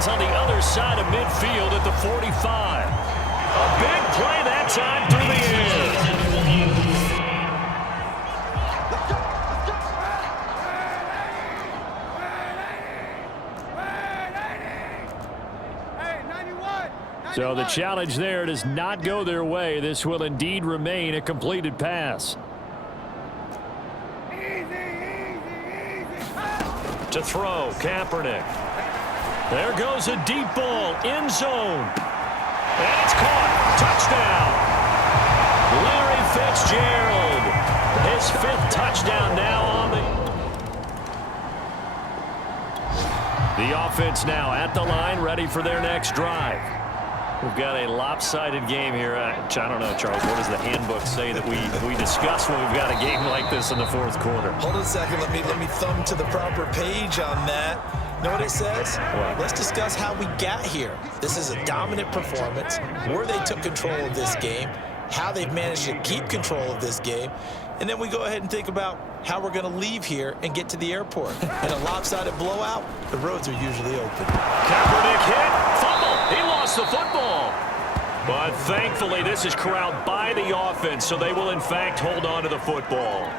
Dolphins on the other side of midfield at the 45. A big play that time through the air. So the challenge there does not go their way. This will indeed remain a completed pass. To throw, Kaepernick. There goes a deep ball, end zone. And it's caught. Touchdown. Larry Fitzgerald. His 5th touchdown now on the offense now at the line, ready for their next drive. We've got a lopsided game here. I don't know, Charles, what does the handbook say that we discuss when we've got a game like this in the 4th quarter? Hold on a second. Let me thumb to the proper page on that. Know what it says? What? Let's discuss how we got here. This is a dominant performance, where they took control of this game, how they've managed to keep control of this game, and then we go ahead and think about how we're going to leave here and get to the airport. In a lopsided blowout, the roads are usually open. Kaepernick hit, fumble. He lost the football. But thankfully, this is corralled by the offense, so they will, in fact, hold on to the football.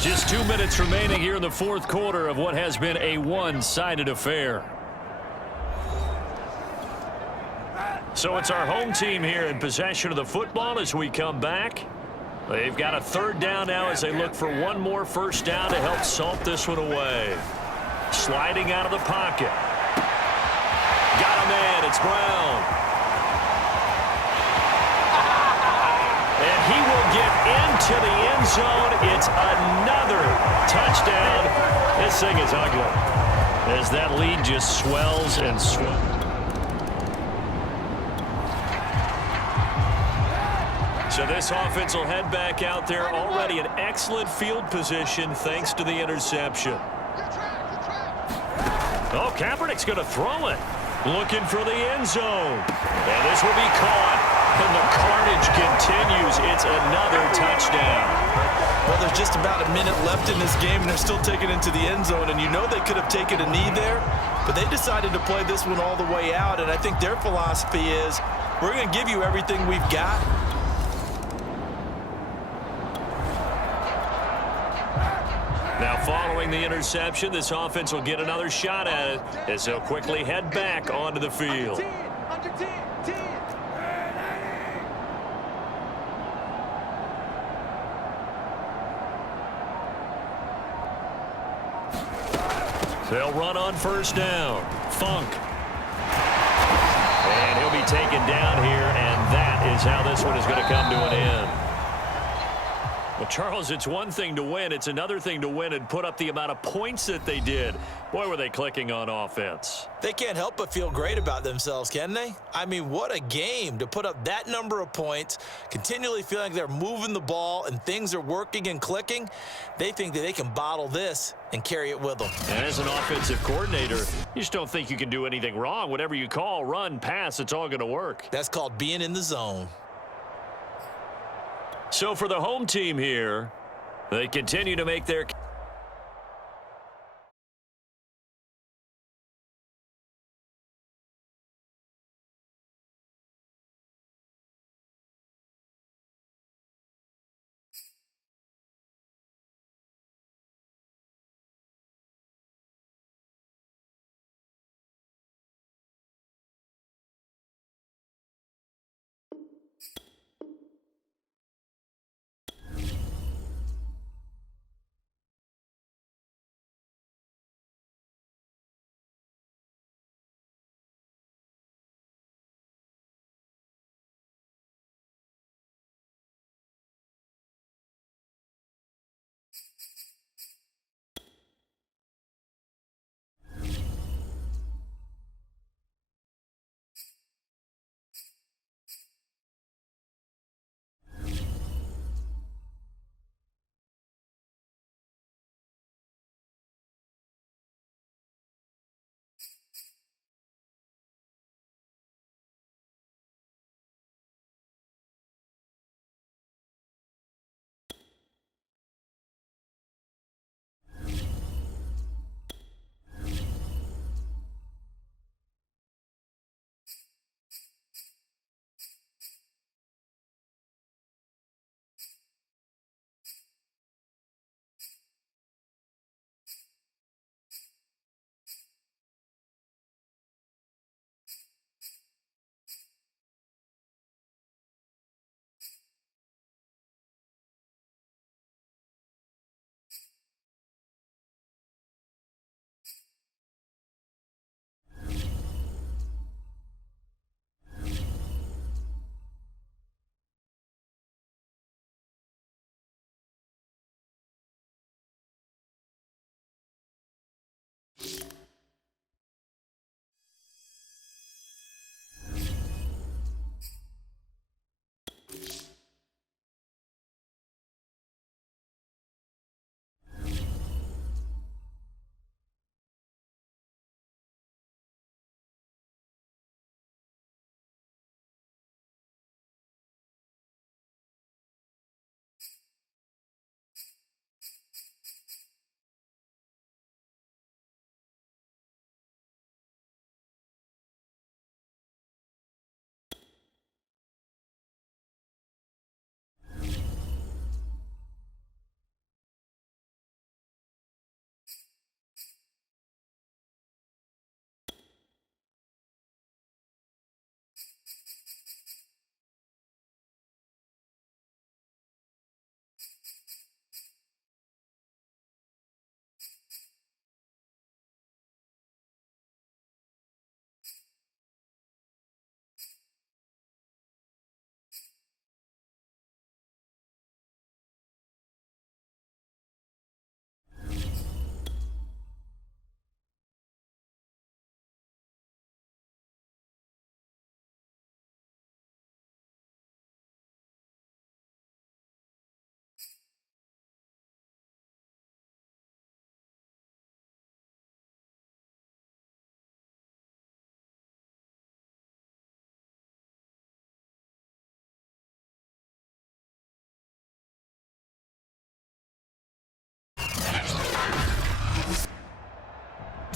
Just 2 minutes remaining here in the 4th quarter of what has been a one-sided affair. So it's our home team here in possession of the football as we come back. They've got a 3rd down now as they look for one more first down to help salt this one away. Sliding out of the pocket. Got a man. It's Brown. And he will get into the end zone. It's another touchdown. This thing is ugly as that lead just swells and swells. So this offense will head back out there, already in excellent field position thanks to the interception. Oh, Kaepernick's going to throw it. Looking for the end zone. And this will be caught. And the carnage continues. It's another touchdown. Well, there's just about a minute left in this game, and they're still taking it into the end zone. And you know they could have taken a knee there, but they decided to play this one all the way out. And I think their philosophy is, we're going to give you everything we've got. Now, following the interception, this offense will get another shot at it as they'll quickly head back onto the field. They'll run on first down. Funk. And he'll be taken down here, and that is how this one is going to come to an end. Well, Charles, it's one thing to win. It's another thing to win and put up the amount of points that they did. Boy, were they clicking on offense. They can't help but feel great about themselves, can they? I mean, what a game to put up that number of points, continually feeling like they're moving the ball and things are working and clicking. They think that they can bottle this and carry it with them. And as an offensive coordinator, you just don't think you can do anything wrong. Whatever you call, run, pass, it's all going to work. That's called being in the zone. So for the home team here, they continue to make their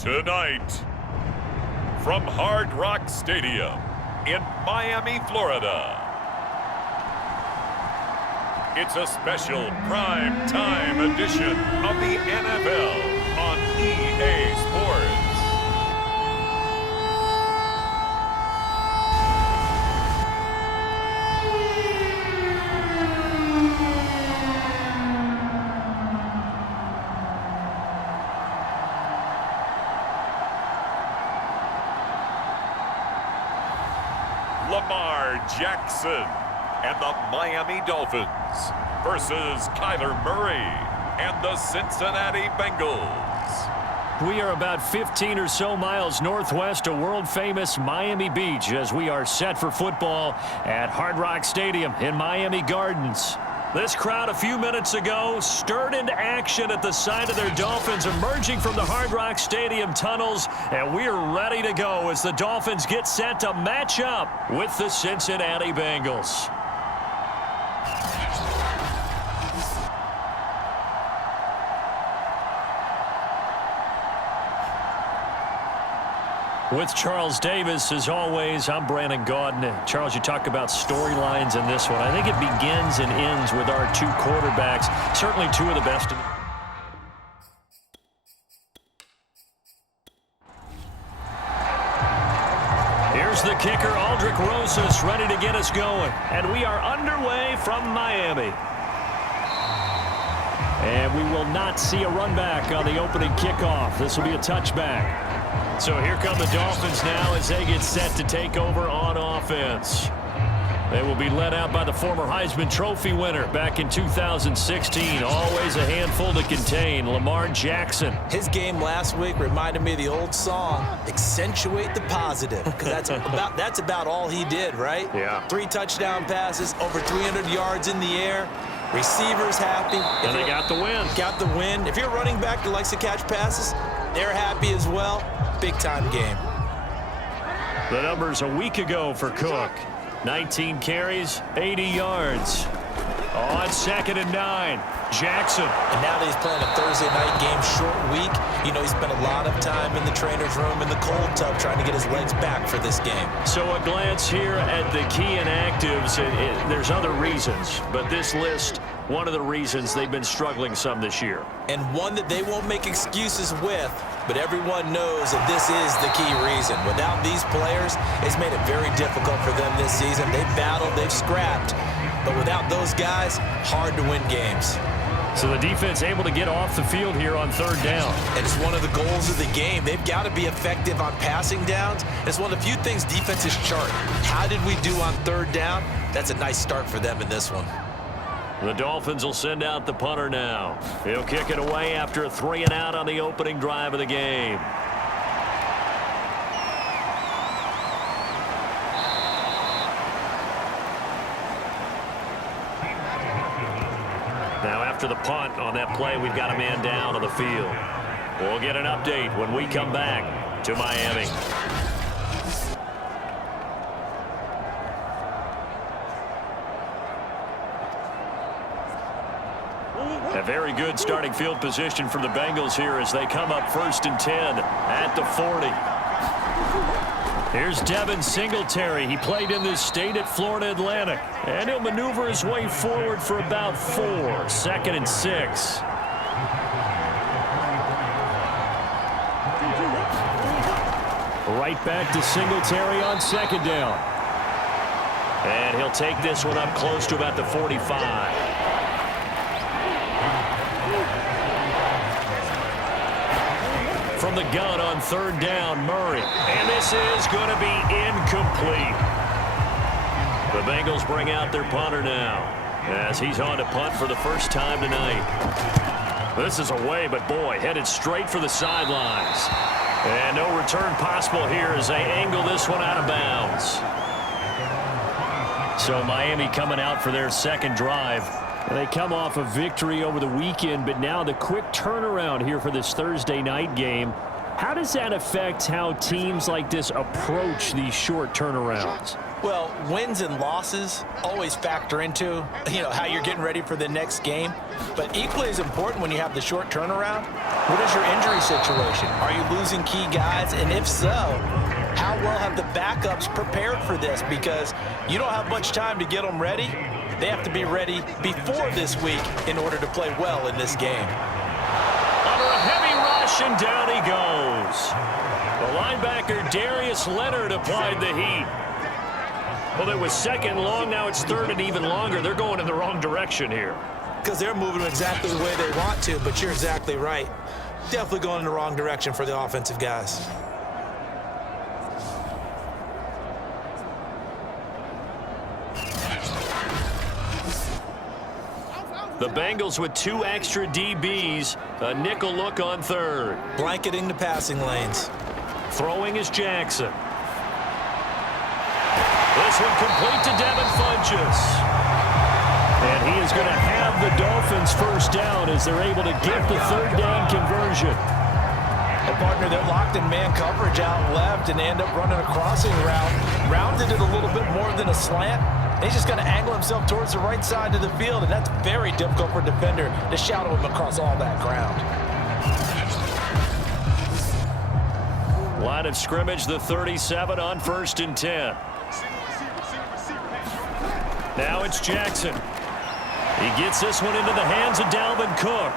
Tonight, from Hard Rock Stadium in Miami, Florida, it's a special prime time edition of the NFL on EA Sports. Lamar Jackson and the Miami Dolphins versus Kyler Murray and the Cincinnati Bengals. We are about 15 or so miles northwest of world-famous Miami Beach as we are set for football at Hard Rock Stadium in Miami Gardens. This crowd a few minutes ago stirred into action at the sight of their Dolphins emerging from the Hard Rock Stadium tunnels, and we're ready to go as the Dolphins get set to match up with the Cincinnati Bengals. With Charles Davis, as always, I'm Brandon Gaudin. Charles, you talk about storylines in this one. I think it begins and ends with our two quarterbacks, certainly two of the best. Here's the kicker, Aldrick Rosas, ready to get us going. And we are underway from Miami. And we will not see a run back on the opening kickoff. This will be a touchback. So here come the Dolphins now as they get set to take over on offense. They will be led out by the former Heisman Trophy winner back in 2016. Always a handful to contain, Lamar Jackson. His game last week reminded me of the old song, Accentuate the Positive, because that's about all he did, right? Yeah. 3 touchdown passes, over 300 yards in the air. Receivers happy. And they got the win. Got the win. If you're a running back that likes to catch passes, they're happy as well. Big-time game. The numbers a week ago for Cook. 19 carries, 80 yards. On 2nd and 9, Jackson. And now that he's playing a Thursday night game, short week, you know, he spent a lot of time in the trainer's room in the cold tub trying to get his legs back for this game. So a glance here at the key inactives. There's other reasons, but this list, one of the reasons they've been struggling some this year. And one that they won't make excuses with, but everyone knows that this is the key reason. Without these players, it's made it very difficult for them this season. They've battled, they've scrapped, but without those guys, hard to win games. So the defense able to get off the field here on 3rd down. And it's one of the goals of the game. They've got to be effective on passing downs. It's one of the few things defenses chart. How did we do on 3rd down? That's a nice start for them in this one. The Dolphins will send out the punter now. He'll kick it away after a 3-and-out on the opening drive of the game. Now after the punt on that play, we've got a man down on the field. We'll get an update when we come back to Miami. A very good starting field position for the Bengals here as they come up 1st and 10 at the 40. Here's Devin Singletary. He played in this state at Florida Atlantic. And he'll maneuver his way forward for about 4. 2nd and 6. Right back to Singletary on 2nd down. And he'll take this one up close to about the 45. From the gun on 3rd down, Murray. And this is going to be incomplete. The Bengals bring out their punter now as he's on to punt for the first time tonight. This is away, but boy, headed straight for the sidelines. And no return possible here as they angle this one out of bounds. So Miami coming out for their 2nd drive. They come off a victory over the weekend, but now the quick turnaround here for this Thursday night game. How does that affect how teams like this approach these short turnarounds? Well, wins and losses always factor into, how you're getting ready for the next game. But equally as important when you have the short turnaround, what is your injury situation? Are you losing key guys? And if so, how well have the backups prepared for this? Because you don't have much time to get them ready. They have to be ready before this week in order to play well in this game. Under a heavy rush, and down he goes. The linebacker Darius Leonard applied the heat. Well, it was second long. Now it's third and even longer. They're going in the wrong direction here. Because they're moving exactly the way they want to, but you're exactly right. Definitely going in the wrong direction for the offensive guys. The Bengals with 2 extra DBs. A nickel look on third. Blanketing the passing lanes. Throwing is Jackson. This one complete to Devin Funchess. And he is going to have the Dolphins first down as they're able to get the third down conversion. A partner, they're locked in man coverage out left and they end up running a crossing route. Rounded it a little bit more than a slant. He's just going to angle himself towards the right side of the field, and that's very difficult for a defender to shadow him across all that ground. Line of scrimmage, the 37 on 1st and 10. Now it's Jackson. He gets this one into the hands of Dalvin Cook.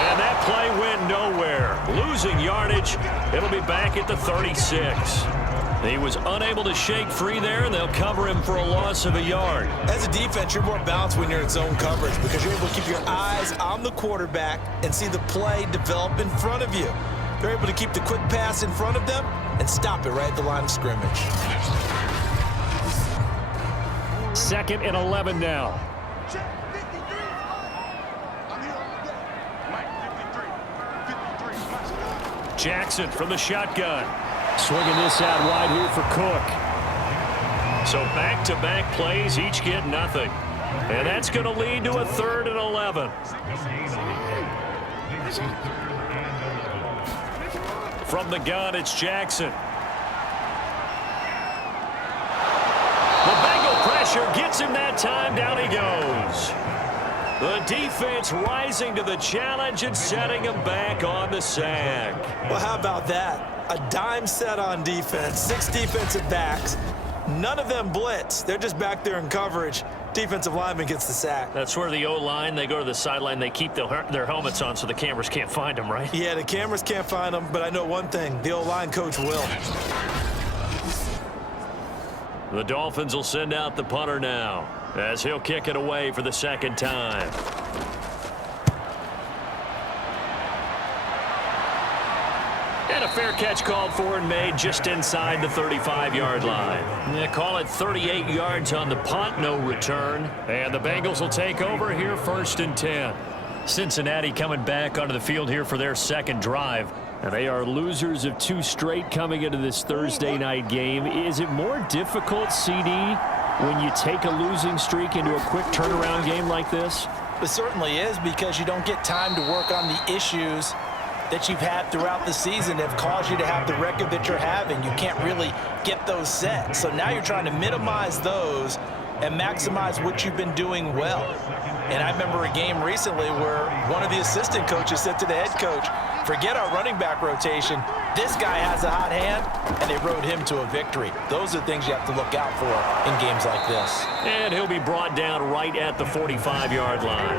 And that play went nowhere. Losing yardage. It'll be back at the 36. He was unable to shake free there, and they'll cover him for a loss of a yard. As a defense, you're more balanced when you're in zone coverage because you're able to keep your eyes on the quarterback and see the play develop in front of you. They're able to keep the quick pass in front of them and stop it right at the line of scrimmage. 2nd and 11 now. Jackson from the shotgun. Swinging this out wide here for Cook. So back-to-back plays, each get nothing. And that's going to lead to a 3rd and 11. From the gun, it's Jackson. The Bengal pressure gets him that time. Down he goes. The defense rising to the challenge and setting him back on the sack. Well, how about that? A dime set on defense, 6 defensive backs. None of them blitz. They're just back there in coverage. Defensive lineman gets the sack. That's where the O-line, they go to the sideline, they keep their helmets on so the cameras can't find them, right? Yeah, the cameras can't find them, but I know one thing. The O-line coach will. The Dolphins will send out the punter now as he'll kick it away for the 2nd time. And a fair catch called for and made just inside the 35-yard line. They call it 38 yards on the punt, no return. And the Bengals will take over here 1st and 10. Cincinnati coming back onto the field here for their 2nd drive. And they are losers of 2 straight coming into this Thursday night game. Is it more difficult, CD, when you take a losing streak into a quick turnaround game like this? It certainly is because you don't get time to work on the issues that you've had throughout the season that have caused you to have the record that you're having. You can't really get those set. So now you're trying to minimize those and maximize what you've been doing well. And I remember a game recently where one of the assistant coaches said to the head coach, forget our running back rotation. This guy has a hot hand, and they rode him to a victory. Those are things you have to look out for in games like this. And he'll be brought down right at the 45-yard line.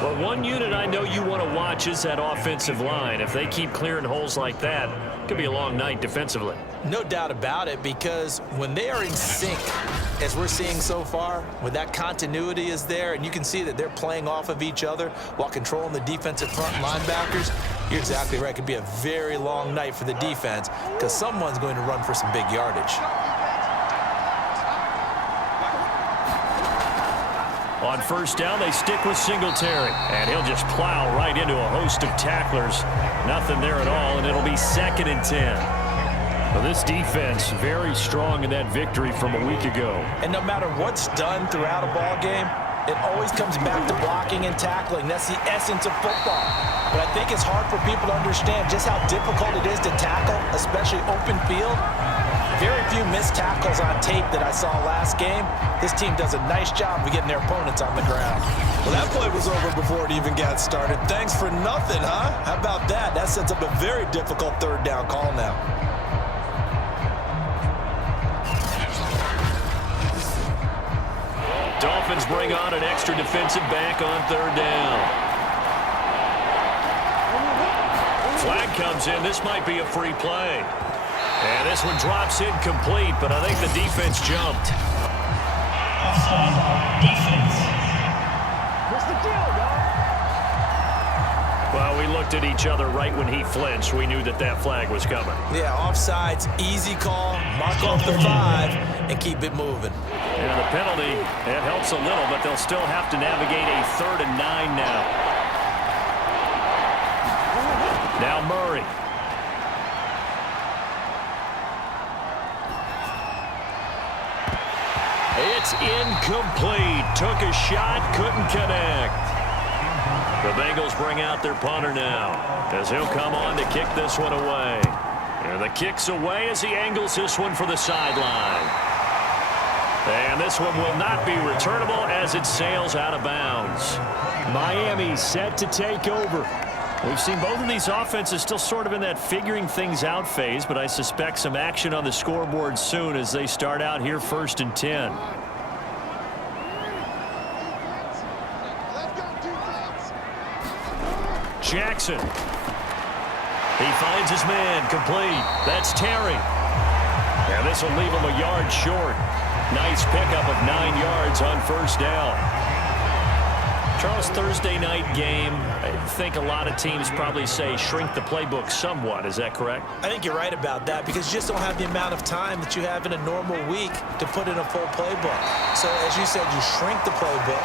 Well, one unit I know you want to watch is that offensive line. If they keep clearing holes like that, it could be a long night defensively. No doubt about it, because when they are in sync, as we're seeing so far, when that continuity is there, and you can see that they're playing off of each other while controlling the defensive front linebackers, you're exactly right. It could be a very long night for the defense because someone's going to run for some big yardage. On 1st down, they stick with Singletary, and he'll just plow right into a host of tacklers. Nothing there at all, and it'll be 2nd and 10. Well, this defense very strong in that victory from a week ago. And no matter what's done throughout a ball game, It always comes back to blocking and tackling. That's the essence of football. But I think it's hard for people to understand just how difficult it is to tackle, especially open field. Very few missed tackles on tape that I saw last game. This team does a nice job of getting their opponents on the ground. Well, that play was over before it even got started. Thanks for nothing, huh? How about that? That sets up a very difficult third down call now. Dolphins bring on an extra defensive back on third down. Flag comes in. This might be a free play. And this one drops incomplete, but I think the defense jumped. Offside, defense. What's the deal, y'all? Well, we looked at each other right when he flinched. We knew that that flag was coming. Yeah, offsides, easy call, mark off the 5, and keep it moving. And the penalty, it helps a little, but they'll still have to navigate a 3rd and 9 now. Now Murray. It's incomplete. Took a shot, couldn't connect. The Bengals bring out their punter now as he'll come on to kick this one away. And the kick's away as he angles this one for the sideline. And this one will not be returnable as it sails out of bounds. Miami set to take over. We've seen both of these offenses still sort of in that figuring things out phase, but I suspect some action on the scoreboard soon as they start out here 1st and 10. Jackson. He finds his man, complete. That's Terry. And this will leave him a yard short. Nice pickup of 9 yards on 1st down. Charles, Thursday night game, I think a lot of teams probably say shrink the playbook somewhat. Is that correct? I think you're right about that because you just don't have the amount of time that you have in a normal week to put in a full playbook. So, as you said, you shrink the playbook,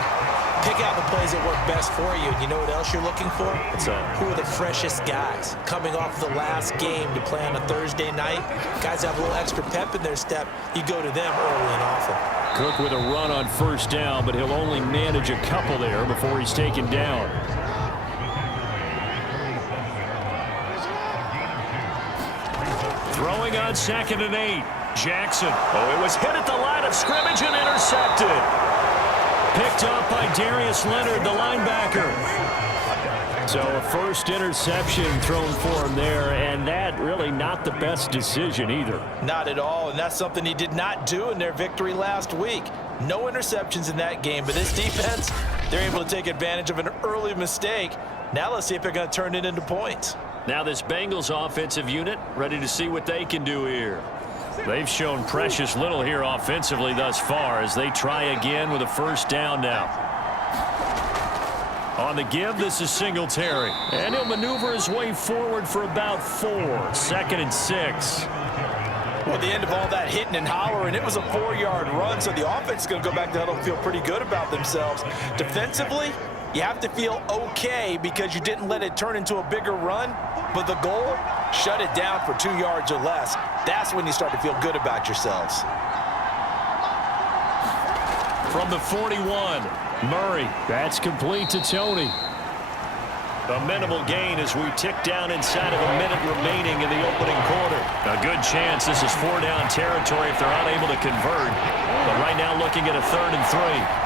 pick out the plays that work best for you. And you know what else you're looking for? What's that? Who are the freshest guys coming off the last game to play on a Thursday night? Guys have a little extra pep in their step. You go to them early and often. Cook with a run on 1st down, but he'll only manage a couple there before he's taken down. Throwing on 2nd and 8. Jackson. Oh, it was hit at the line of scrimmage and intercepted. Picked up by Darius Leonard, the linebacker. So a first interception thrown for him there, and that really not the best decision either. Not at all, and that's something he did not do in their victory last week. No interceptions in that game, but this defense, they're able to take advantage of an early mistake. Now let's see if they're going to turn it into points. Now this Bengals offensive unit ready to see what they can do here. They've shown precious little here offensively thus far as they try again with a 1st down now. On the give, this is Singletary. And he'll maneuver his way forward for about 4. 2nd and 6. Well, at the end of all that hitting and hollering, it was a 4-yard run, so the offense is going to go back to huddle and feel pretty good about themselves. Defensively, you have to feel okay because you didn't let it turn into a bigger run, but the goal, shut it down for 2 yards or less. That's when you start to feel good about yourselves. From the 41, Murray. That's complete to Tony. A minimal gain as we tick down inside of a minute remaining in the opening quarter. A good chance this is 4-down territory if they're unable to convert. But right now looking at a 3rd and 3.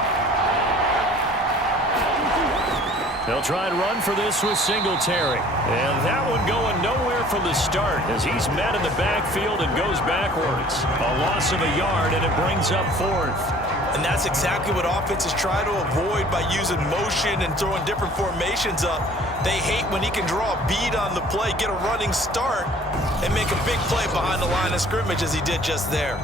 They'll try and run for this with Singletary. And that one going nowhere from the start as he's met in the backfield and goes backwards. A loss of a yard, and it brings up 4th. And that's exactly what offenses try to avoid by using motion and throwing different formations up. They hate when he can draw a bead on the play, get a running start, and make a big play behind the line of scrimmage as he did just there.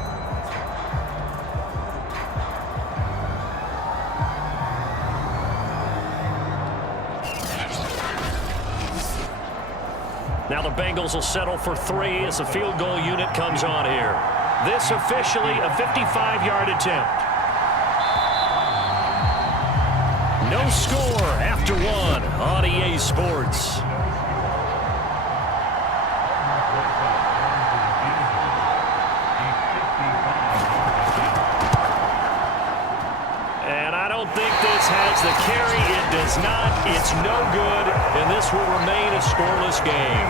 Now the Bengals will settle for 3 as the field goal unit comes on here. This officially a 55-yard attempt. No score after 1 on EA Sports. And I don't think this has the carry. It does not. It's no good, and this will remain a scoreless game.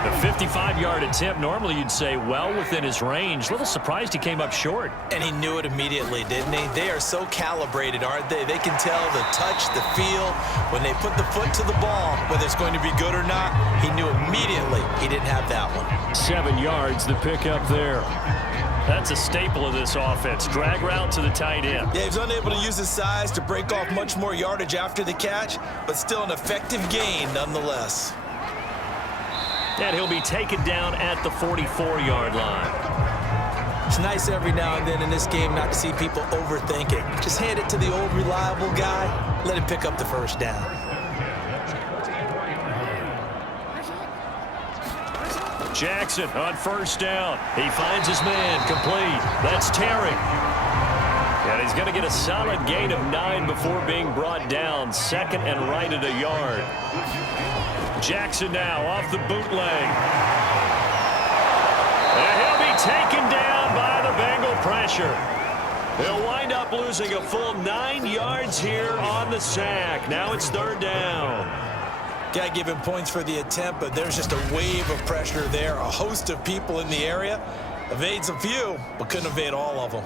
A 55-yard attempt, normally you'd say well within his range. A little surprised he came up short. And he knew it immediately, didn't he? They are so calibrated, aren't they? They can tell the touch, the feel. When they put the foot to the ball, whether it's going to be good or not, he knew immediately he didn't have that one. 7 yards, the pickup there. That's a staple of this offense. Drag route to the tight end. Yeah, he was unable to use his size to break off much more yardage after the catch, but still an effective gain nonetheless. And he'll be taken down at the 44-yard line. It's nice every now and then in this game not to see people overthink it. Just hand it to the old reliable guy. Let him pick up the first down. Jackson on first down. He finds his man complete. That's Terry. And he's going to get a solid gain of 9 before being brought down. Second and right at a yard. Jackson now off the bootleg. And he'll be taken down by the Bengal pressure. He'll wind up losing a full 9 yards here on the sack. Now it's third down. Got to give him points for the attempt, but there's just a wave of pressure there. A host of people in the area. Evades a few, but couldn't evade all of them.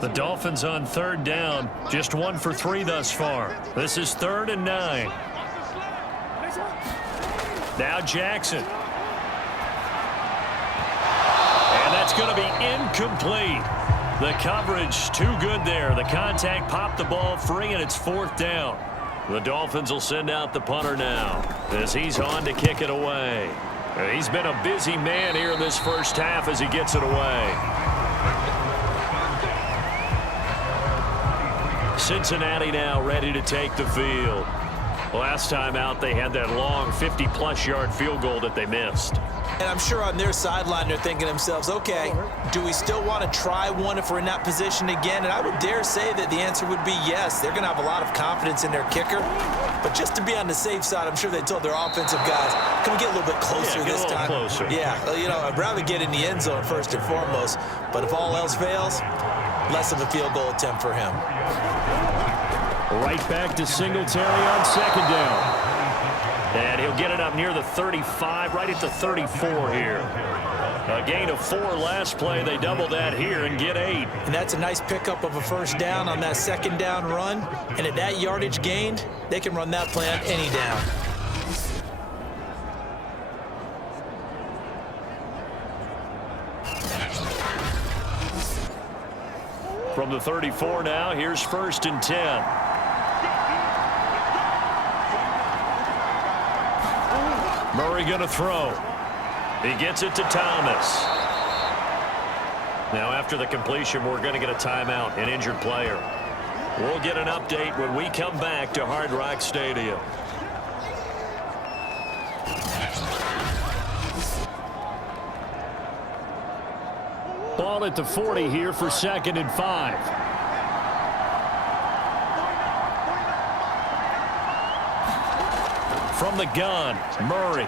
The Dolphins on third down, just 1 for 3 thus far. This is 3rd and 9. Now Jackson. And that's going to be incomplete. The coverage too good there. The contact popped the ball free, and it's 4th down. The Dolphins will send out the punter now as he's on to kick it away. He's been a busy man here in this first half as he gets it away. Cincinnati now ready to take the field. Last time out, they had that long 50-plus yard field goal that they missed. And I'm sure on their sideline, they're thinking to themselves, okay, do we still want to try one if we're in that position again? And I would dare say that the answer would be yes. They're going to have a lot of confidence in their kicker. But just to be on the safe side, I'm sure they told their offensive guys, can we get a little bit closer this time? Closer. Yeah, you know, I'd rather get in the end zone first and foremost. But if all else fails, less of a field goal attempt for him. Right back to Singletary on second down. And he'll get it up near the 35, right at the 34 here. A gain of 4 last play. They double that here and get 8. And that's a nice pickup of a first down on that second down run. And at that yardage gained, they can run that play on any down. From the 34 now, here's 1st and 10. Murray going to throw. He gets it to Thomas. Now after the completion, we're going to get a timeout, an injured player. We'll get an update when we come back to Hard Rock Stadium. Ball at the 40 here for 2nd and 5. From the gun, Murray.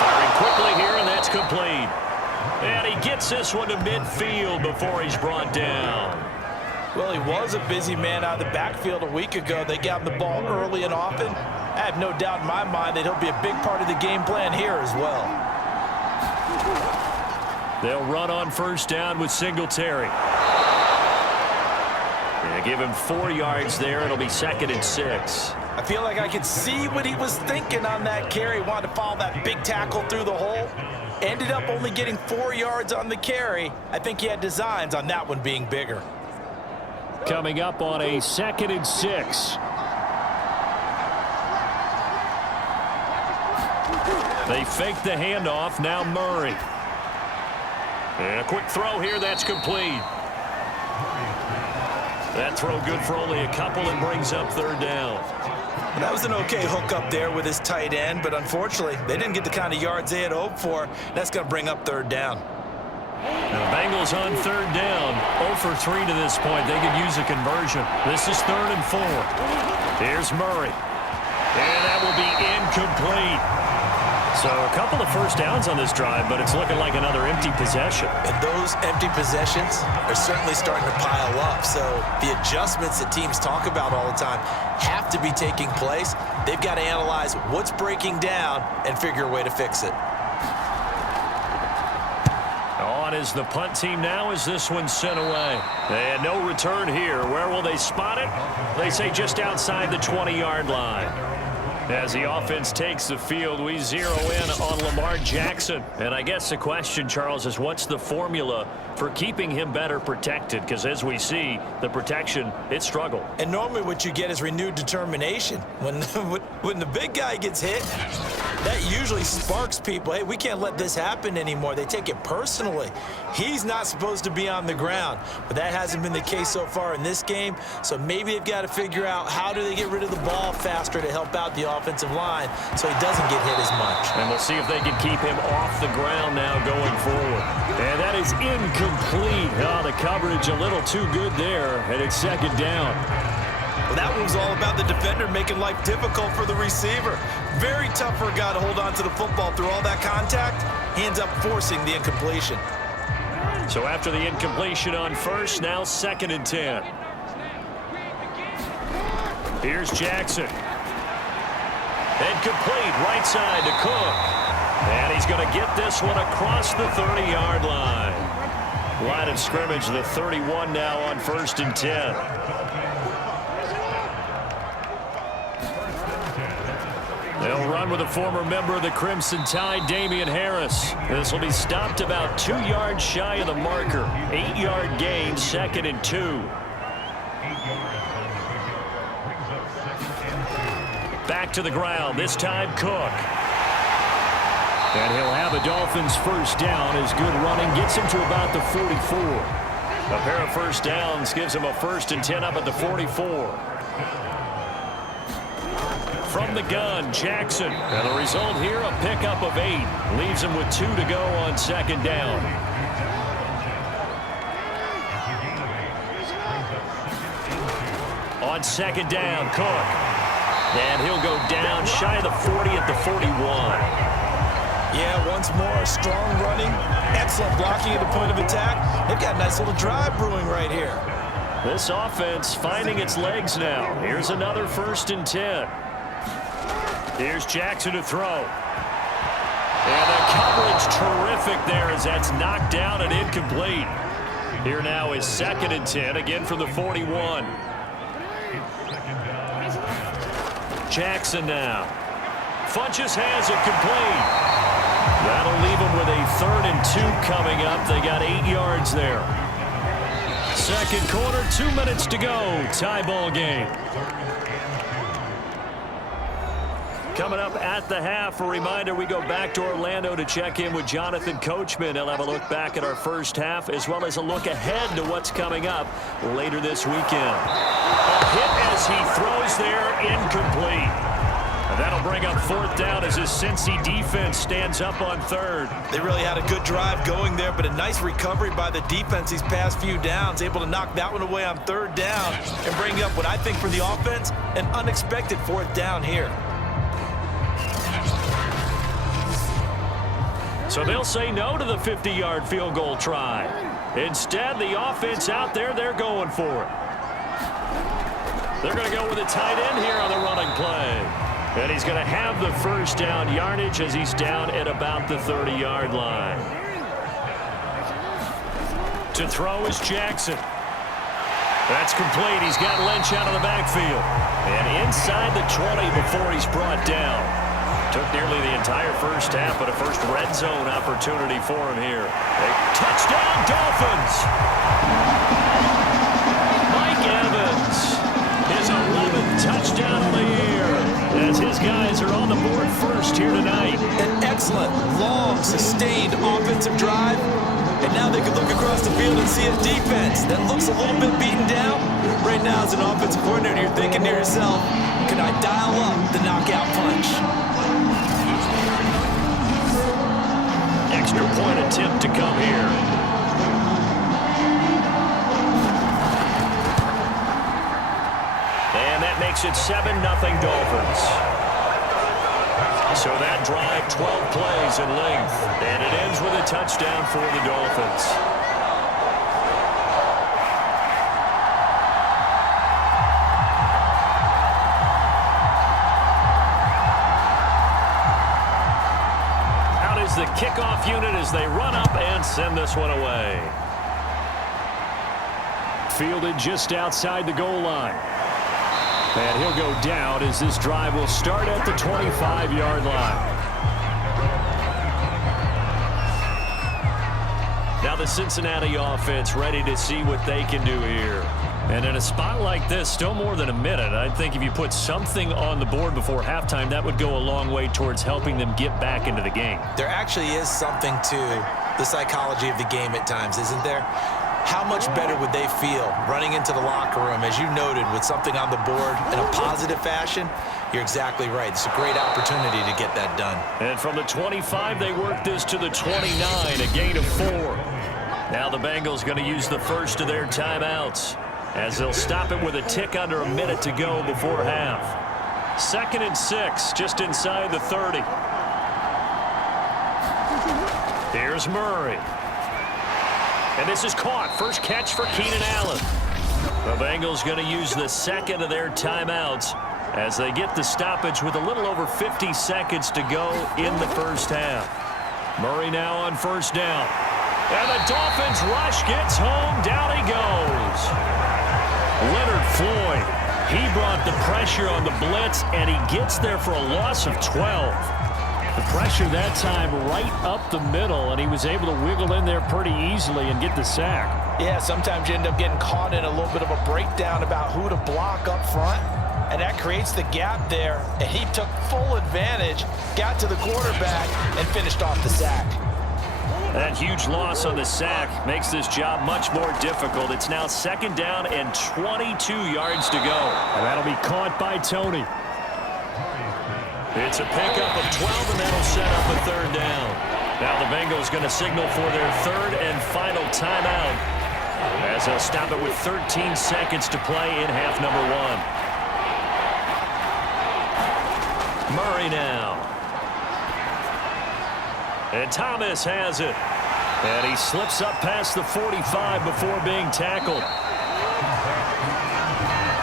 Firing quickly here, and that's complete. And he gets this one to midfield before he's brought down. Well, he was a busy man out of the backfield a week ago. They got him the ball early and often. I have no doubt in my mind that he'll be a big part of the game plan here as well. They'll run on first down with Singletary. They give him 4 yards there. It'll be 2nd and 6. I feel like I could see what he was thinking on that carry. He wanted to follow that big tackle through the hole. Ended up only getting 4 yards on the carry. I think he had designs on that one being bigger. Coming up on a 2nd and 6. They fake the handoff. Now Murray. And a quick throw here. That's complete. That throw good for only a couple and brings up 3rd down. That was an okay hook up there with his tight end, but unfortunately, they didn't get the kind of yards they had hoped for. That's going to bring up 3rd down. The Bengals on 3rd down. 0 for 3 to this point. They could use a conversion. This is 3rd and 4. Here's Murray. And that will be incomplete. So a couple of first downs on this drive, but it's looking like another empty possession. And those empty possessions are certainly starting to pile up. So the adjustments that teams talk about all the time have to be taking place. They've got to analyze what's breaking down and figure a way to fix it. On is the punt team now as this one's sent away. And no return here. Where will they spot it? They say just outside the 20-yard line. As the offense takes the field, we zero in on Lamar Jackson. And I guess the question, Charles, is what's the formula for keeping him better protected? Because as we see, the protection, it struggled. And normally what you get is renewed determination. When the big guy gets hit, that usually sparks people. Hey, we can't let this happen anymore. They take it personally. He's not supposed to be on the ground, but that hasn't been the case so far in this game. So maybe they've got to figure out how do they get rid of the ball faster to help out the offensive line so he doesn't get hit as much. And we'll see if they can keep him off the ground now going forward. And that is incomplete. Oh, the coverage a little too good there, and it's second down. Well, that one was all about the defender making life difficult for the receiver. Very tough for a guy to hold on to the football through all that contact. He ends up forcing the incompletion. So after the incompletion on first, now 2nd and 10. Here's Jackson. Incomplete, right side to Cook. And he's going to get this one across the 30-yard line. Line of scrimmage, the 31 now on 1st and 10. They'll run with a former member of the Crimson Tide, Damian Harris. This will be stopped about 2 yards shy of the marker. 8-yard gain, 2nd and 2. Back to the ground, this time Cook. And he'll have a Dolphins first down as good running gets him to about the 44. A pair of first downs gives him a 1st and 10 up at the 44. From the gun, Jackson. And the result here, a pickup of 8. Leaves him with 2 to go on 2nd down. On 2nd down, Cook. And he'll go down shy of the 40 at the 41. Yeah, once more, strong running, excellent blocking at the point of attack. They've got a nice little drive brewing right here. This offense finding its legs now. Here's another 1st and 10. Here's Jackson to throw. And the coverage terrific there as that's knocked down and incomplete. Here now is 2nd and 10, again from the 41. Jackson now. Funches has it complete. That'll leave him with a 3rd and 2 coming up. They got 8 yards there. 2nd quarter, 2 minutes to go. Tie ball game. Coming up at the half, a reminder, we go back to Orlando to check in with Jonathan Coachman. He'll have a look back at our first half as well as a look ahead to what's coming up later this weekend. A hit as he throws there, incomplete. And that'll bring up 4th down as his Cincy defense stands up on 3rd. They really had a good drive going there, but a nice recovery by the defense these past few downs, able to knock that one away on 3rd down and bring up what I think for the offense, an unexpected 4th down here. So they'll say no to the 50-yard field goal try. Instead, the offense out there, they're going for it. They're going to go with a tight end here on the running play. And he's going to have the first down yardage as he's down at about the 30-yard line. To throw is Jackson. That's complete. He's got Lynch out of the backfield. And inside the 20 before he's brought down. Took nearly the entire first half, but a first red zone opportunity for him here. Touchdown, Dolphins! Mike Evans, his 11th touchdown of the year, as his guys are on the board first here tonight. An excellent, long, sustained offensive drive. And now they can look across the field and see a defense that looks a little bit beaten down. Right now, as an offensive coordinator, you're thinking to yourself, can I dial up the knockout punch? Extra point attempt to come here. And that makes it 7-0 Dolphins. So that drive, 12 plays in length, and it ends with a touchdown for the Dolphins. Out is the kickoff unit as they run up and send this one away. Fielded just outside the goal line. And he'll go down as this drive will start at the 25-yard line. Now the Cincinnati offense ready to see what they can do here. And in a spot like this, still more than a minute, I think if you put something on the board before halftime, that would go a long way towards helping them get back into the game. There actually is something to the psychology of the game at times, isn't there? How much better would they feel running into the locker room, as you noted, with something on the board in a positive fashion? You're exactly right. It's a great opportunity to get that done. And from the 25, they work this to the 29, a gain of 4. Now the Bengals going to use the first of their timeouts, as they'll stop it with a tick under a minute to go before half. 2nd and 6, just inside the 30. Here's Murray. And this is caught. First catch for Keenan Allen. The Bengals going to use the second of their timeouts as they get the stoppage with a little over 50 seconds to go in the first half. Murray now on first down. And the Dolphins rush gets home. Down he goes. Leonard Floyd. He brought the pressure on the blitz, and he gets there for a loss of 12. The pressure that time right up the middle, and he was able to wiggle in there pretty easily and get the sack. Yeah, sometimes you end up getting caught in a little bit of a breakdown about who to block up front, and that creates the gap there, and he took full advantage, got to the quarterback, and finished off the sack. That huge loss on the sack makes this job much more difficult. It's now 2nd down and 22 yards to go. And that'll be caught by Tony. It's a pickup of 12, and that'll set up a 3rd down. Now the Bengals going to signal for their 3rd and final timeout, as they'll stop it with 13 seconds to play in half number 1. Murray now. And Thomas has it. And he slips up past the 45 before being tackled.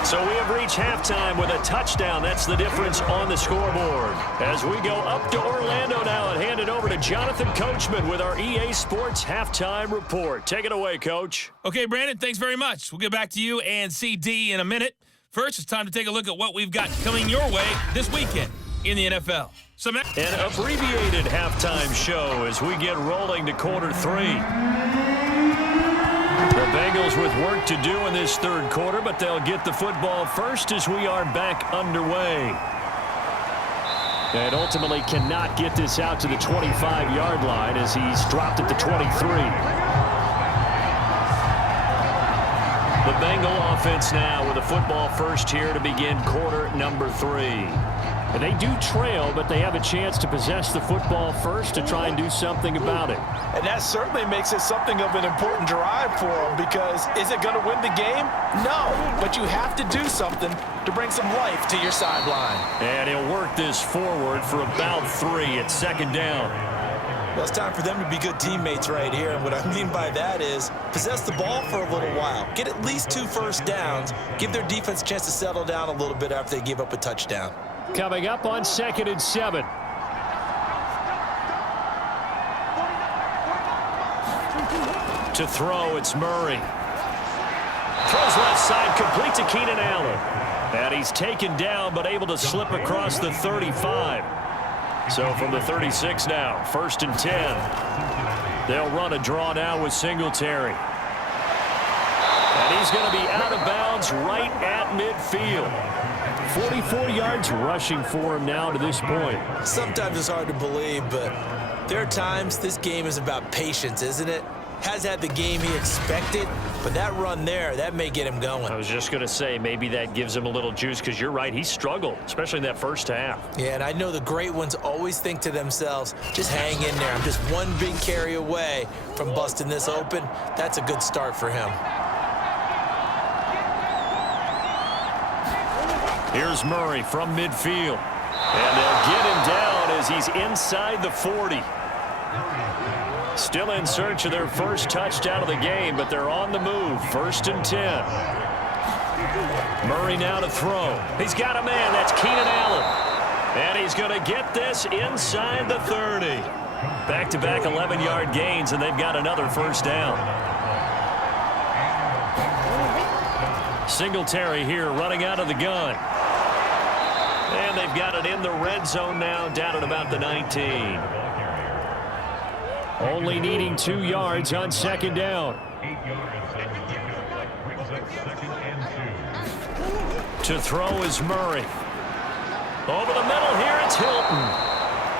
So we have reached halftime with a touchdown. That's the difference on the scoreboard. As we go up to Orlando now and hand it over to Jonathan Coachman with our EA Sports Halftime Report. Take it away, Coach. Okay, Brandon, thanks very much. We'll get back to you and CD in a minute. First, it's time to take a look at what we've got coming your way this weekend in the NFL. An abbreviated halftime show as we get rolling to quarter 3. The Bengals with work to do in this 3rd quarter, but they'll get the football first as we are back underway. And ultimately cannot get this out to the 25-yard line as he's dropped at the 23. The Bengal offense now with the football first here to begin quarter number 3. And they do trail, but they have a chance to possess the football first to try and do something about it. And that certainly makes it something of an important drive for them, because is it going to win the game? No, but you have to do something to bring some life to your sideline. And he'll work this forward for about 3 at 2nd down. Well, it's time for them to be good teammates right here, and what I mean by that is possess the ball for a little while, get at least 2 first downs, give their defense a chance to settle down a little bit after they give up a touchdown. Coming up on 2nd and 7. To throw, it's Murray. Throws left side, complete to Keenan Allen. And he's taken down, but able to slip across the 35. So from the 36 now, 1st and 10. They'll run a draw now with Singletary. And he's going to be out of bounds right at midfield. 44 yards rushing for him now to this point. Sometimes it's hard to believe, but there are times this game is about patience, isn't it? Has had the game he expected, but that run there, that may get him going. I was just going to say, maybe that gives him a little juice, because you're right, he struggled, especially in that first half. Yeah, and I know the great ones always think to themselves, just hang in there. I'm just one big carry away from busting this open. That's a good start for him. Here's Murray from midfield. And they'll get him down as he's inside the 40. Still in search of their first touchdown of the game, but they're on the move. 1st and 10. Murray now to throw. He's got a man. That's Keenan Allen. And he's going to get this inside the 30. Back-to-back 11-yard gains, and they've got another first down. Singletary here running out of the gun. And they've got it in the red zone now, down at about the 19. Only needing 2 yards on 2nd down. To throw is Murray. Over the middle here, it's Hilton.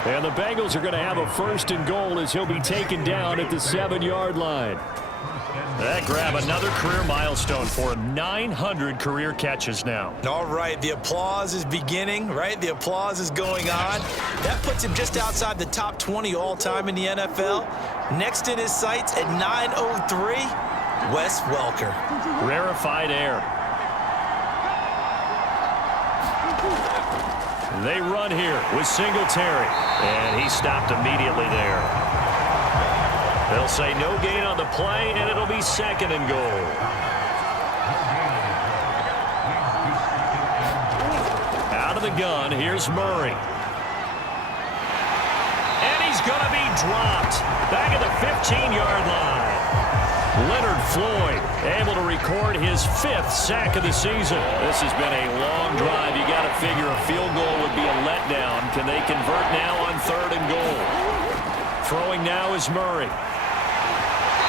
And the Bengals are going to have a 1st and goal as he'll be taken down at the 7-yard line. That grab another career milestone for him. 900 career catches now. All right, the applause is beginning, right? The applause is going on. That puts him just outside the top 20 all-time in the NFL. Next in his sights at 903, Wes Welker. Rarefied air. They run here with Singletary. And he stopped immediately there. They'll say no gain on the play, and it'll be 2nd and goal. Out of the gun, here's Murray. And he's going to be dropped. Back at the 15-yard line. Leonard Floyd able to record his 5th sack of the season. This has been a long drive. You got to figure a field goal would be a letdown. Can they convert now on 3rd and goal? Throwing now is Murray.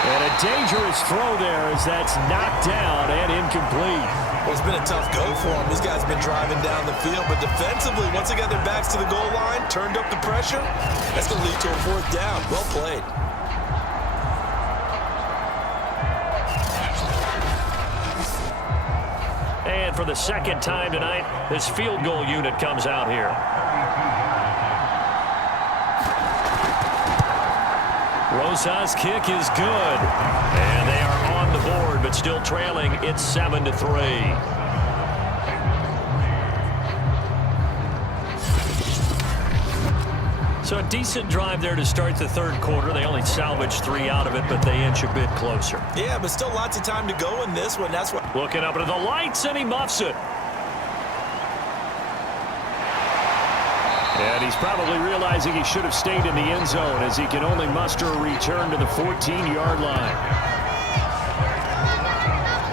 And a dangerous throw there as that's knocked down and incomplete. Well, it's been a tough go for him. These guys have been driving down the field, but defensively, once they got their backs to the goal line, turned up the pressure, that's going to lead to a 4th down. Well played. And for the 2nd time tonight, this field goal unit comes out here. Rosa's kick is good. And they are on the board, but still trailing. It's 7-3. So a decent drive there to start the 3rd quarter. They only salvaged 3 out of it, but they inch a bit closer. Yeah, but still lots of time to go in this one. That's what. Looking up into the lights, and he muffs it. And he's probably realizing he should have stayed in the end zone as he can only muster a return to the 14-yard line.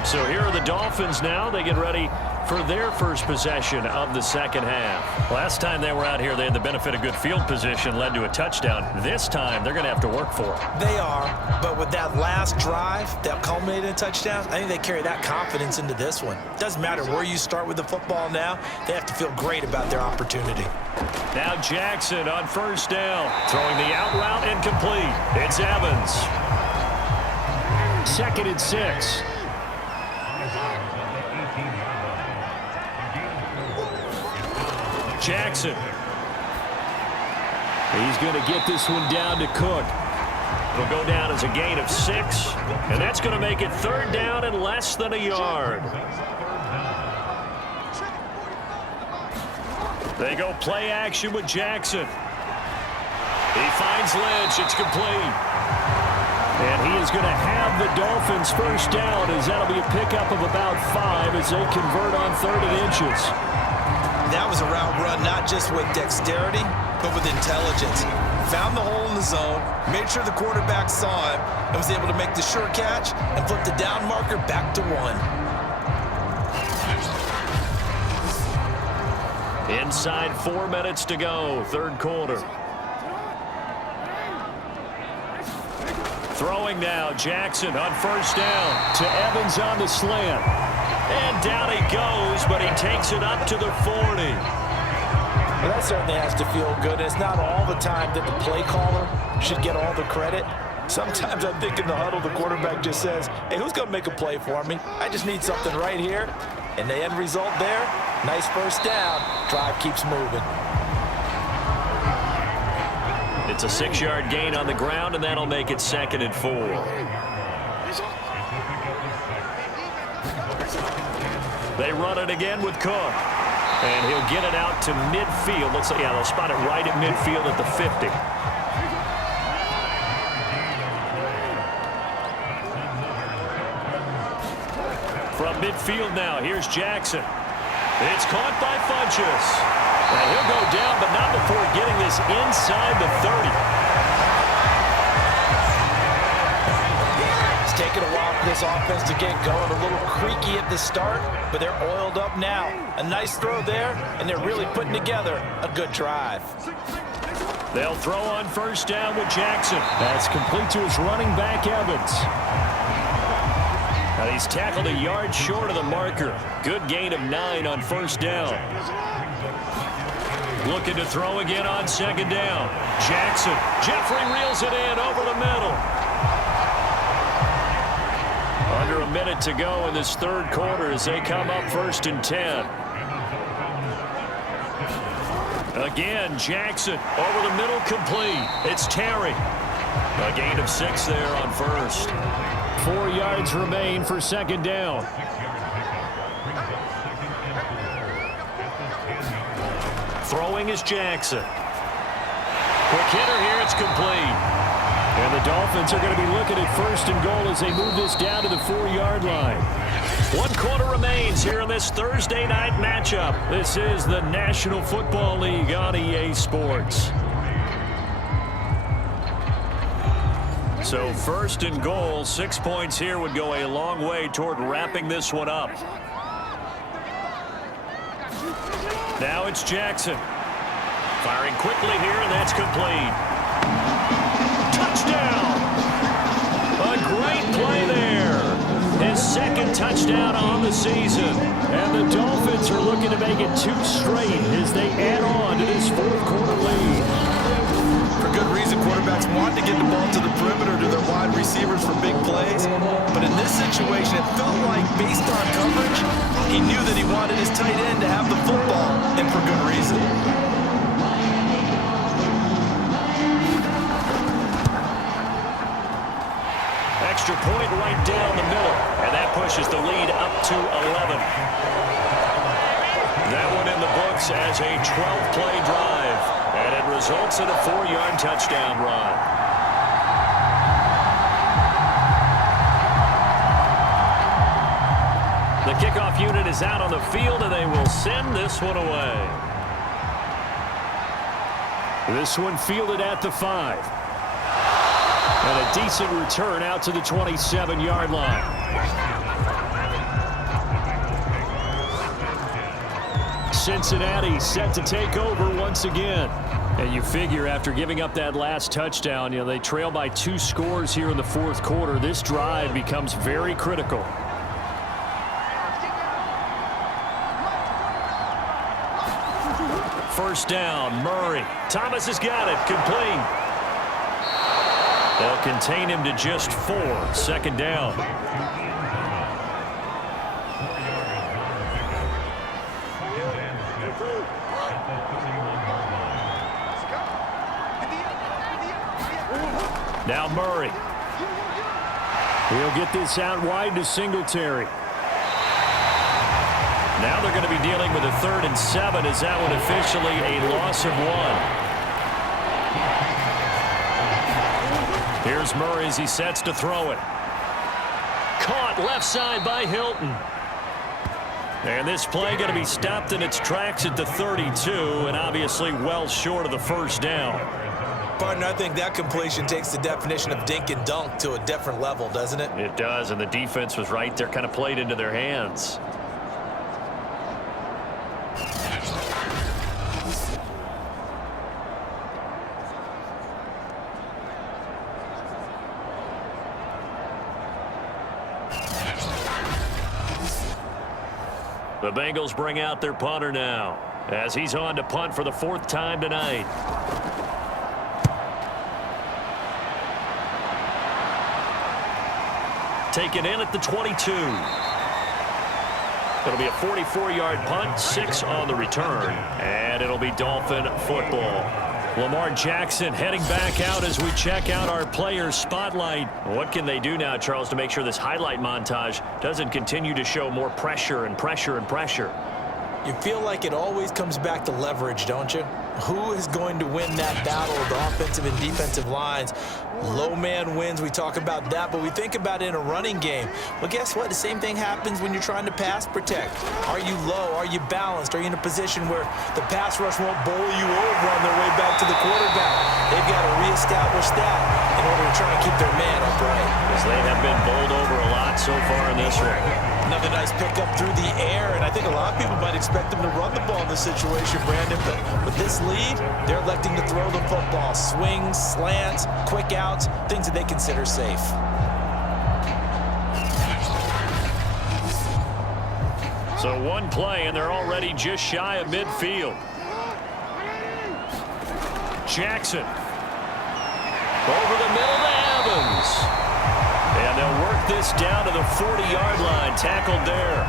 So here are the Dolphins now. They get ready for their first possession of the 2nd half. Last time they were out here, they had the benefit of good field position, led to a touchdown. This time, they're going to have to work for it. They are, but with that last drive that culminated in a touchdown, I think they carry that confidence into this one. Doesn't matter where you start with the football now, they have to feel great about their opportunity. Now Jackson on 1st down, throwing the out route incomplete. It's Evans. 2nd and 6. Jackson. He's going to get this one down to Cook. It'll go down as a gain of 6, and that's going to make it 3rd down and less than a yard. They go play action with Jackson. He finds Lynch. It's complete. And he is going to have the Dolphins 1st down as that'll be a pickup of about 5 as they convert on 3rd and inches. That was a route run not just with dexterity, but with intelligence. Found the hole in the zone, made sure the quarterback saw him, and was able to make the sure catch and flip the down marker back to 1. Inside 4 minutes to go, 3rd quarter. Throwing now, Jackson on 1st down to Evans on the slant. And down he goes, but he takes it up to the 40. Well, that certainly has to feel good. It's not all the time that the play caller should get all the credit. Sometimes I think in the huddle, the quarterback just says, hey, who's going to make a play for me? I just need something right here. And the end result there, nice 1st down. Drive keeps moving. It's a 6-yard gain on the ground, and that'll make it 2nd and 4. They run it again with Cook. And he'll get it out to midfield. Looks like, yeah, they'll spot it right at midfield at the 50. From midfield now, here's Jackson. It's caught by Funchess. And he'll go down, but not before getting this inside the 30. It's taken a while for this offense to get going. A little creaky at the start, but they're oiled up now. A nice throw there, and they're really putting together a good drive. They'll throw on first down with Jackson. That's complete to his running back, Evans. Now he's tackled a yard short of the marker. Good gain of 9 on first down. Looking to throw again on second down. Jackson. Jeffrey reels it in over the middle. Under a minute to go in this third quarter as they come up 1st and 10. Again, Jackson over the middle, complete. It's Terry. A gain of 6 there on first. 4 yards remain for second down. Throwing is Jackson. Quick hitter here, it's complete. And the Dolphins are going to be looking at 1st and goal as they move this down to the 4-yard line. 1 quarter remains here in this Thursday night matchup. This is the National Football League on EA Sports. So 1st and goal, 6 points here would go a long way toward wrapping this one up. Now it's Jackson. Firing quickly here, and that's complete. Touchdown! A great play there. His 2nd touchdown on the season. And the Dolphins are looking to make it 2 straight as they add on to this 4th quarter lead. For good reason, quarterbacks want to get the ball to the perimeter to their wide receivers for big plays. But in this situation, it felt like, based on coverage, he knew that he wanted his tight end to have the football, and for good reason. Extra point right down the middle, and that pushes the lead up to 11. That one in the books as a 12-play drive, and it results in a 4-yard touchdown run. The kickoff unit is out on the field, and they will send this one away. This one fielded at the 5. And a decent return out to the 27-yard line. Cincinnati set to take over once again. And you figure after giving up that last touchdown, they trail by 2 scores here in the 4th quarter. This drive becomes very critical. First down, Murray. Thomas has got it, complete. They'll contain him to just 4. 2nd down. Now Murray. He'll get this out wide to Singletary. Now they're going to be dealing with a 3rd and 7 as that one officially a loss of 1. Here's Murray as he sets to throw it. Caught left side by Hilton. And this play going to be stopped in its tracks at the 32, and obviously well short of the 1st down. Partner, I think that completion takes the definition of dink and dunk to a different level, doesn't it? It does, and the defense was right there, kind of played into their hands. The Bengals bring out their punter now as he's on to punt for the 4th time tonight. Taken in at the 22. It'll be a 44-yard punt, 6 on the return, and it'll be Dolphin football. Lamar Jackson heading back out as we check out our players' spotlight. What can they do now, Charles, to make sure this highlight montage doesn't continue to show more pressure and pressure and pressure? You feel like it always comes back to leverage, don't you? Who is going to win that battle of the offensive and defensive lines? Low man wins. We talk about that, but we think about it in a running game. Well, guess what? The same thing happens when you're trying to pass protect. Are you low? Are you balanced? Are you in a position where the pass rush won't bowl you over on their way back to the quarterback? They've got to reestablish that in order to try to keep their man upright. As they have been bowled over a lot so far in this one. Another nice pickup through the air, and I think a lot of people might expect them to run the ball in this situation, Brandon, but with this lead, they're electing to throw the football. Swings, slants, quick outs, things that they consider safe. So one play, and they're already just shy of midfield. Jackson. Over the middle to Evans. And they'll work this down to the 40-yard line. Tackled there.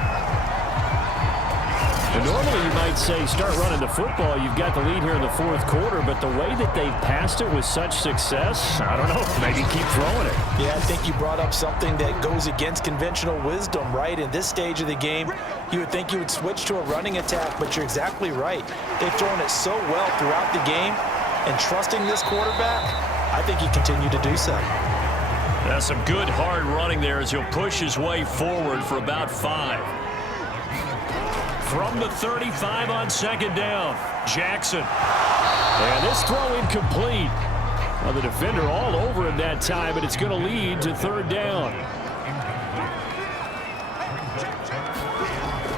And normally you might say start running the football. You've got the lead here in the fourth quarter, but the way that they've passed it with such success, I don't know, maybe keep throwing it. Yeah, I think you brought up something that goes against conventional wisdom, right? In this stage of the game, you would think you would switch to a running attack, but you're exactly right. They've thrown it so well throughout the game, and trusting this quarterback, I think he continued to do so. That's some good hard running there as he'll push his way forward for about 5. From the 35 on second down, Jackson. And this throw incomplete. Well, the defender all over him that time, but it's going to lead to third down.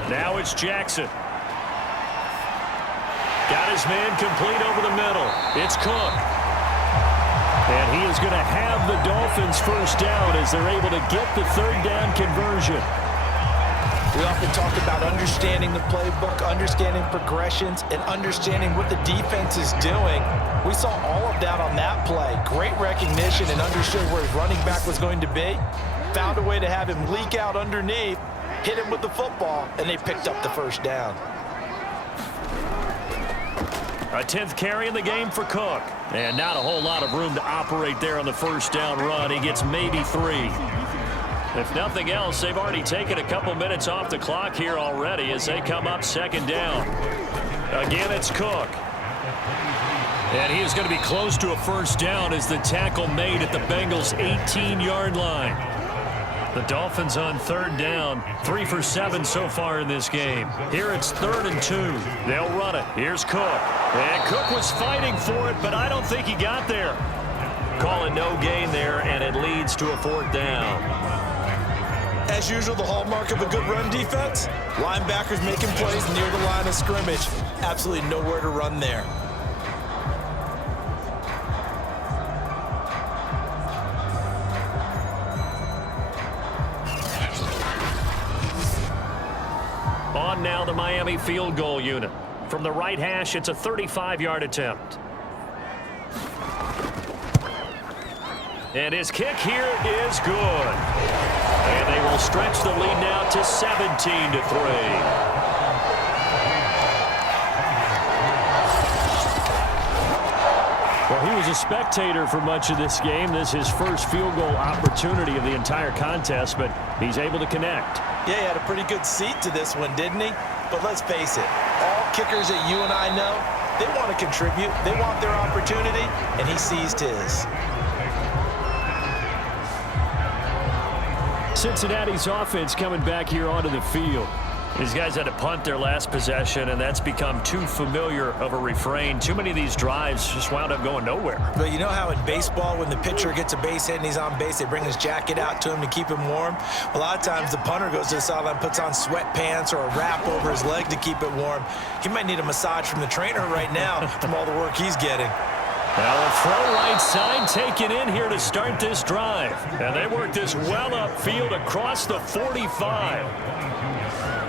Now it's Jackson. Got his man complete over the middle. It's Cook. And he is going to have the Dolphins first down as they're able to get the third down conversion. We often talk about understanding the playbook, understanding progressions, and understanding what the defense is doing. We saw all of that on that play. Great recognition and understood where his running back was going to be. Found a way to have him leak out underneath, hit him with the football, and they picked up the first down. A 10th carry in the game for Cook. And not a whole lot of room to operate there on the first down run. He gets maybe 3. If nothing else, they've already taken a couple minutes off the clock here already as they come up second down. Again, it's Cook. And he is going to be close to a first down as the tackle made at the Bengals' 18-yard line. The Dolphins on third down, 3 for 7 so far in this game. Here it's 3rd and 2. They'll run it. Here's Cook. And Cook was fighting for it, but I don't think he got there. Calling no gain there, and it leads to a 4th down. As usual, the hallmark of a good run defense, linebackers making plays near the line of scrimmage. Absolutely nowhere to run there. On now the Miami field goal unit. From the right hash, it's a 35-yard attempt. And his kick here is good. And they will stretch the lead now to 17-3. Well, he was a spectator for much of this game. This is his first field goal opportunity of the entire contest, but he's able to connect. Yeah, he had a pretty good seat to this one, didn't he? But let's face it, all kickers that you and I know, they want to contribute. They want their opportunity, and he seized his. Cincinnati's offense coming back here onto the field. These guys had to punt their last possession, and that's become too familiar of a refrain. Too many of these drives just wound up going nowhere. But you know how in baseball, when the pitcher gets a base hit and he's on base, they bring his jacket out to him to keep him warm? A lot of times the punter goes to the sideline, puts on sweatpants or a wrap over his leg to keep it warm. He might need a massage from the trainer right now from all the work he's getting. Now a throw right side taken in here to start this drive. And they work this well upfield across the 45.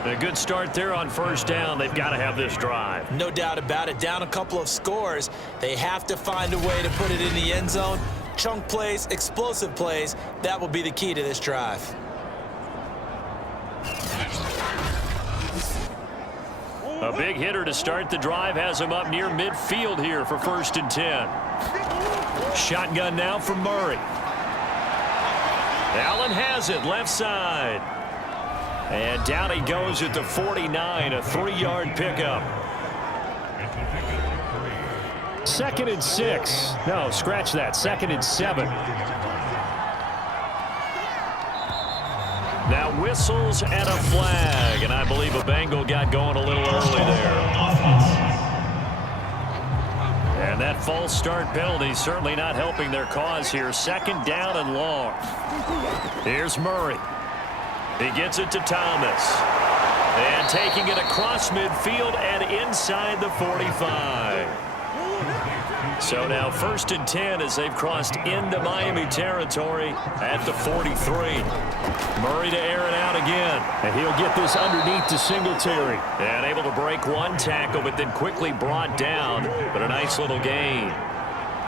A good start there on first down. They've got to have this drive. No doubt about it. Down a couple of scores. They have to find a way to put it in the end zone. Chunk plays, explosive plays. That will be the key to this drive. A big hitter to start the drive has him up near midfield here for 1st and 10. Shotgun now from Murray. Allen has it left side. And down he goes at the 49, a 3-yard pickup. 2nd and 6. No, scratch that. 2nd and 7. Now whistles and a flag, and I believe a Bengal got going a little early there. And that false start penalty certainly not helping their cause here. 2nd down and long. Here's Murray. He gets it to Thomas. And taking it across midfield and inside the 45. So now 1st and 10 as they've crossed into Miami territory at the 43. Murray to air it out again. And he'll get this underneath to Singletary. And able to break one tackle, but then quickly brought down. But a nice little gain.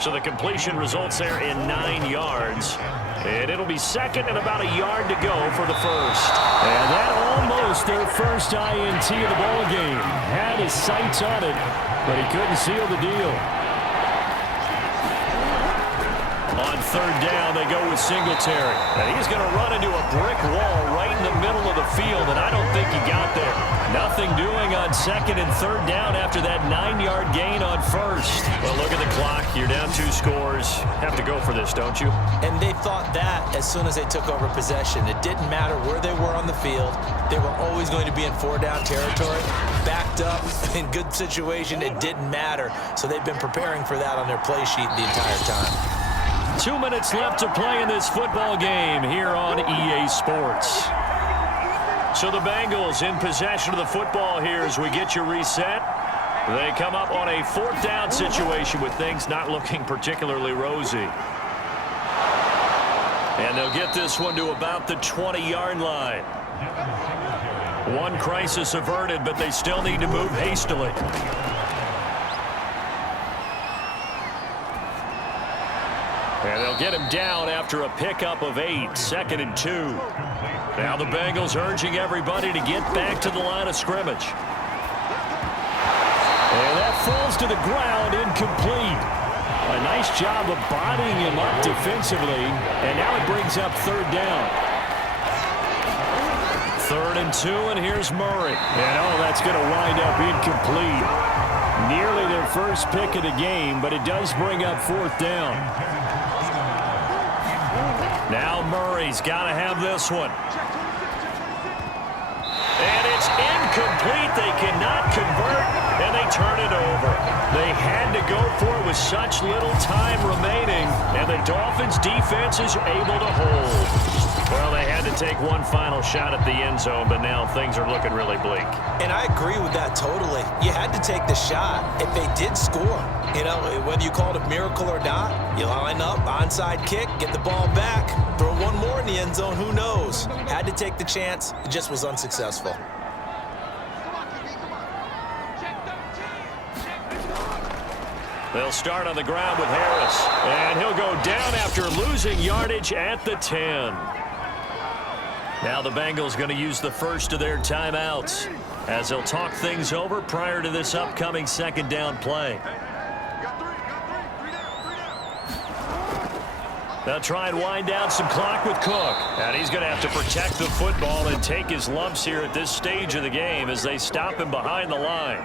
So the completion results there in 9 yards. And it'll be 2nd and about a yard to go for the 1st. And that almost their first INT of the ball game. Had his sights on it, but he couldn't seal the deal. On 3rd down, they go with Singletary. And he's going to run into a brick wall right in the middle of the field, and I don't think he got there. Nothing doing on 2nd and 3rd down after that 9-yard gain on 1st. Well, look at the clock. You're down 2 scores. Have to go for this, don't you? And they thought that as soon as they took over possession. It didn't matter where they were on the field. They were always going to be in 4-down territory. Backed up, in good situation, it didn't matter. So they've been preparing for that on their play sheet the entire time. 2 minutes left to play in this football game here on EA Sports. So the Bengals in possession of the football here as we get you reset. They come up on a 4th down situation with things not looking particularly rosy. And they'll get this one to about the 20-yard line. One crisis averted, but they still need to move hastily. And they'll get him down after a pickup of 8, 2nd and 2. Now the Bengals urging everybody to get back to the line of scrimmage. And that falls to the ground, incomplete. A nice job of bodying him up defensively, and now it brings up 3rd down. 3rd and 2, and here's Murray. And that's going to wind up incomplete. Nearly their first pick of the game, but it does bring up 4th down. Now Murray's got to have this one. And it's incomplete. They cannot convert, and they turn it over. They had to go for it with such little time remaining, and the Dolphins' defense is able to hold. Well, they had to take one final shot at the end zone, but now things are looking really bleak. And I agree with that totally. You had to take the shot if they did score. Whether you call it a miracle or not, you line up, onside kick, get the ball back, throw one more in the end zone, who knows? Had to take the chance. It just was unsuccessful. They'll start on the ground with Harris, and he'll go down after losing yardage at the 10. Now the Bengals going to use the first of their timeouts as they'll talk things over prior to this upcoming 2nd down play. They'll try and wind down some clock with Cook. And he's going to have to protect the football and take his lumps here at this stage of the game as they stop him behind the line.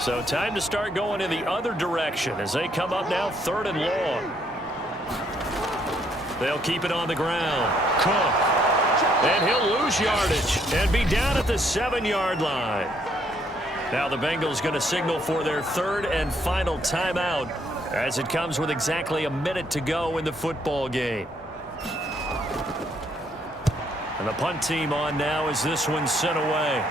So time to start going in the other direction as they come up now 3rd and long. They'll keep it on the ground. Cook. And he'll lose yardage and be down at the 7-yard line. Now the Bengals going to signal for their 3rd and final timeout as it comes with exactly a minute to go in the football game. And the punt team on now as this one's sent away.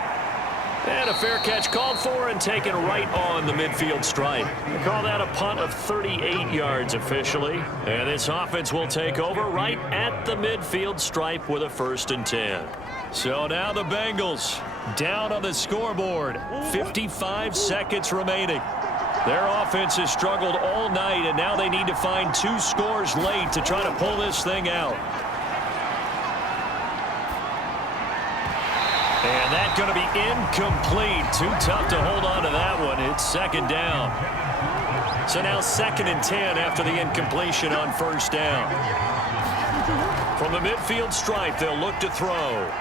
And a fair catch called for and taken right on the midfield stripe. They call that a punt of 38 yards officially. And this offense will take over right at the midfield stripe with a 1st and 10. So now the Bengals down on the scoreboard. 55 seconds remaining. Their offense has struggled all night, and now they need to find 2 scores late to try to pull this thing out. And that's going to be incomplete. Too tough to hold on to that one. It's 2nd down. So now 2nd and 10 after the incompletion on 1st down. From the midfield stripe, they'll look to throw.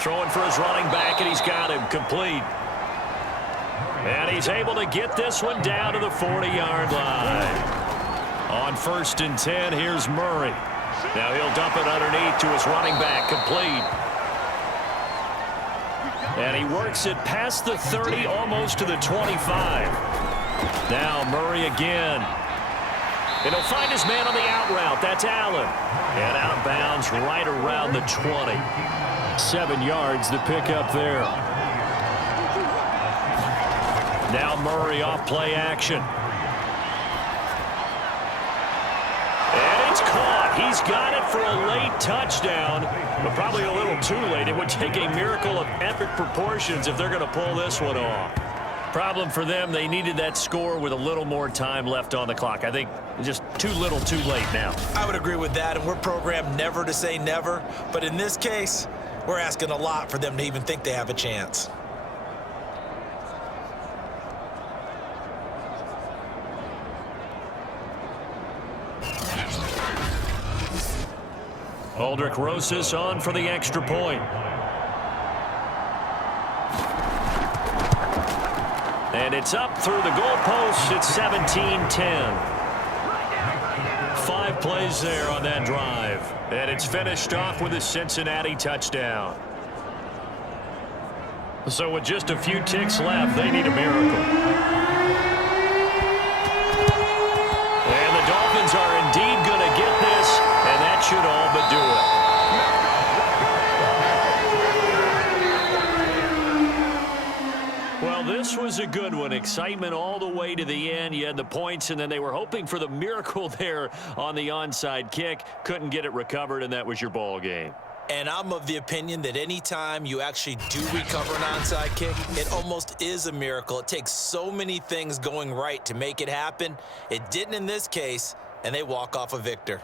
Throwing for his running back, and he's got him complete. And he's able to get this one down to the 40-yard line. On 1st and 10, here's Murray. Now he'll dump it underneath to his running back, complete. And he works it past the 30, almost to the 25. Now Murray again. And he'll find his man on the out route. That's Allen. And out of bounds right around the 20. 7 yards the pickup there. Now Murray off play action. And it's caught. He's got it for a late touchdown, but probably a little too late. It would take a miracle of epic proportions if they're going to pull this one off. Problem for them, they needed that score with a little more time left on the clock. I think just too little too late now. I would agree with that, and we're programmed never to say never. But in this case, we're asking a lot for them to even think they have a chance. Aldrich Rosas on for the extra point. And it's up through the goalpost. It's 17-10. 5 plays there on that drive. And it's finished off with a Cincinnati touchdown. So with just a few ticks left, they need a miracle. And the Dolphins are indeed going to get this, and that should all but do it. Well, this was a good one. Excitement all the way to the end. You had the points, and then they were hoping for the miracle there on the onside kick. Couldn't get it recovered, and that was your ball game. And I'm of the opinion that anytime you actually do recover an onside kick, it almost is a miracle. It takes so many things going right to make it happen. It didn't in this case, and they walk off a victor.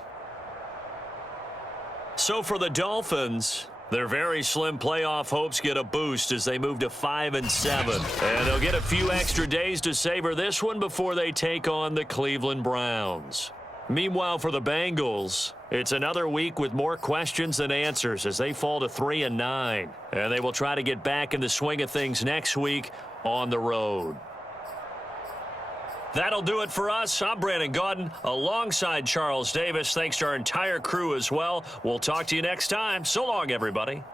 So for the Dolphins, their very slim playoff hopes get a boost as they move to 5-7. And they'll get a few extra days to savor this one before they take on the Cleveland Browns. Meanwhile, for the Bengals, it's another week with more questions than answers as they fall to 3-9. And they will try to get back in the swing of things next week on the road. That'll do it for us. I'm Brandon Gaudin alongside Charles Davis. Thanks to our entire crew as well. We'll talk to you next time. So long, everybody.